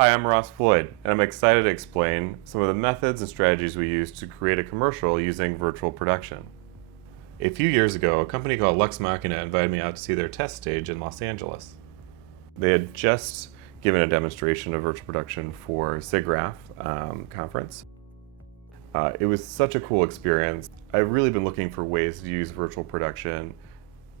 Hi, I'm Ross Floyd, and I'm excited to explain some of the methods and strategies we use to create a commercial using virtual production. A few years ago, a company called Lux Machina invited me out to see their test stage in Los Angeles. They had just given a demonstration of virtual production for SIGGRAPH conference. It was such a cool experience. I've really been looking for ways to use virtual production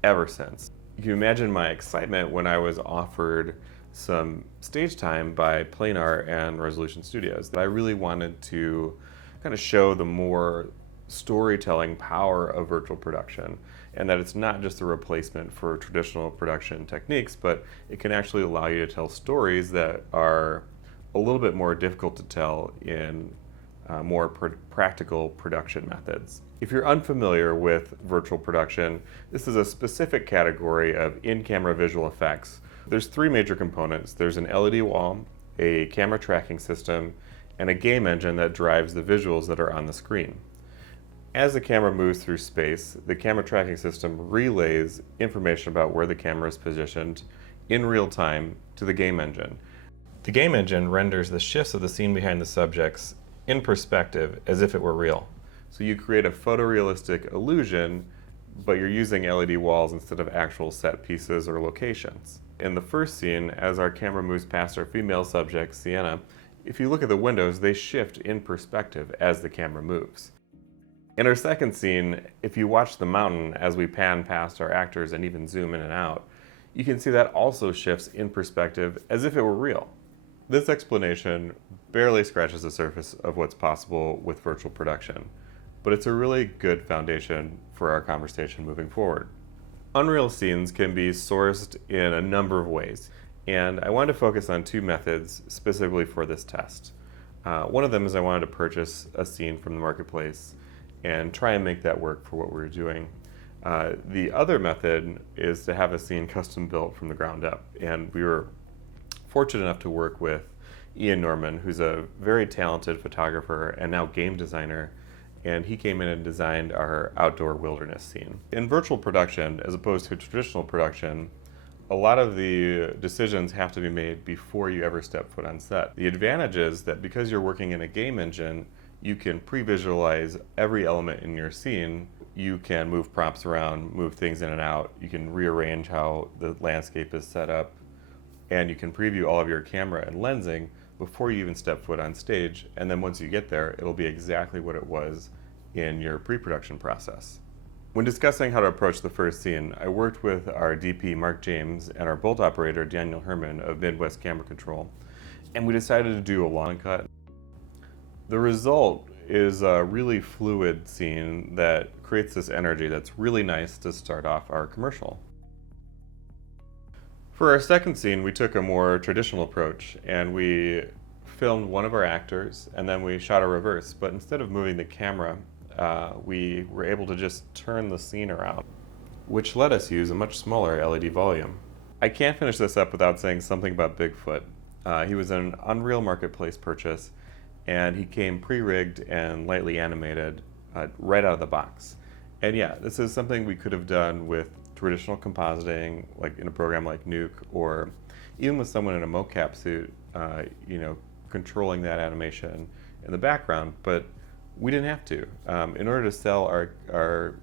ever since. You can imagine my excitement when I was offered some stage time by Planar and Resolution Studios. I really wanted to kind of show the more storytelling power of virtual production, and that it's not just a replacement for traditional production techniques, but it can actually allow you to tell stories that are a little bit more difficult to tell in more practical production methods. If you're unfamiliar with virtual production, this is a specific category of in-camera visual effects. There's three major components. There's an LED wall, a camera tracking system, and a game engine that drives the visuals that are on the screen. As the camera moves through space, the camera tracking system relays information about where the camera is positioned in real time to the game engine. The game engine renders the shifts of the scene behind the subjects in perspective as if it were real. So you create a photorealistic illusion, but you're using LED walls instead of actual set pieces or locations. In the first scene, as our camera moves past our female subject, Sienna, if you look at the windows, they shift in perspective as the camera moves. In our second scene, if you watch the mountain as we pan past our actors and even zoom in and out, you can see that also shifts in perspective as if it were real. This explanation barely scratches the surface of what's possible with virtual production, but it's a really good foundation for our conversation moving forward. Unreal scenes can be sourced in a number of ways, and I wanted to focus on two methods specifically for this test. One of them is I wanted to purchase a scene from the marketplace and try and make that work for what we were doing. The other method is to have a scene custom built from the ground up, and we were fortunate enough to work with Ian Norman, who's a very talented photographer and now game designer, and he came in and designed our outdoor wilderness scene. In virtual production, as opposed to traditional production, a lot of the decisions have to be made before you ever step foot on set. The advantage is that because you're working in a game engine, you can pre-visualize every element in your scene. You can move props around, move things in and out. You can rearrange how the landscape is set up, and you can preview all of your camera and lensing before you even step foot on stage, and then once you get there, it'll be exactly what it was in your pre-production process. When discussing how to approach the first scene, I worked with our DP Mark James and our bolt operator Daniel Herman of Midwest Camera Control, and we decided to do a long cut. The result is a really fluid scene that creates this energy that's really nice to start off our commercial. For our second scene, we took a more traditional approach, and we filmed one of our actors, and then we shot a reverse. But instead of moving the camera, we were able to just turn the scene around, which let us use a much smaller LED volume. I can't finish this up without saying something about Bigfoot. He was an Unreal Marketplace purchase, and he came pre-rigged and lightly animated right out of the box. And yeah, this is something we could have done with traditional compositing, like in a program like Nuke, or even with someone in a mocap suit, controlling that animation in the background, but we didn't have to. In order to sell our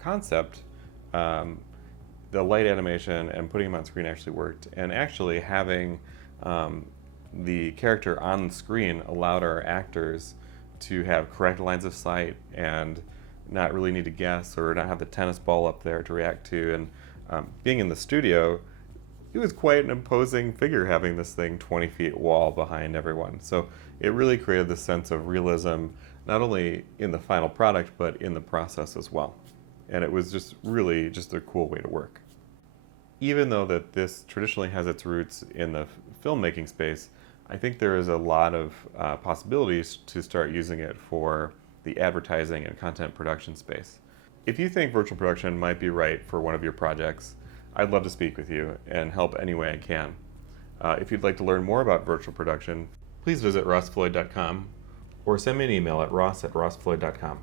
concept, the light animation and putting him on screen actually worked, and actually having the character on the screen allowed our actors to have correct lines of sight and not really need to guess or not have the tennis ball up there to react to. And being in the studio, it was quite an imposing figure having this thing 20 feet wall behind everyone. So it really created this sense of realism, not only in the final product, but in the process as well. And it was just really just a cool way to work. Even though that this traditionally has its roots in the filmmaking space, I think there is a lot of possibilities to start using it for the advertising and content production space. If you think virtual production might be right for one of your projects, I'd love to speak with you and help any way I can. If you'd like to learn more about virtual production, please visit rossfloyd.com or send me an email at ross@rossfloyd.com.